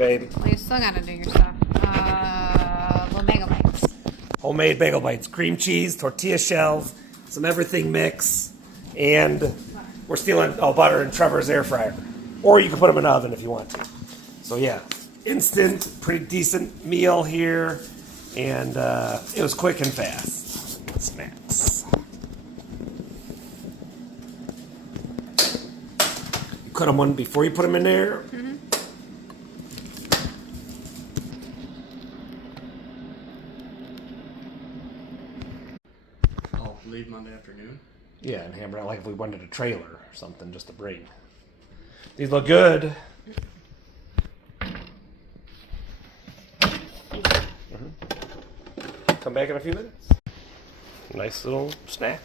babe? Well, you still gotta do your stuff. Little bagel bites. Homemade bagel bites, cream cheese, tortilla shells, some everything mix, and we're stealing butter in Trevor's air fryer. Or you can put them in the oven if you want to. So yeah, instant, pretty decent meal here, and it was quick and fast. Snacks. You cut them one before you put them in there. Leave Monday afternoon. Yeah, and hammer out like if we wanted a trailer or something just to bring. These look good. Come back in a few minutes. Nice little snack.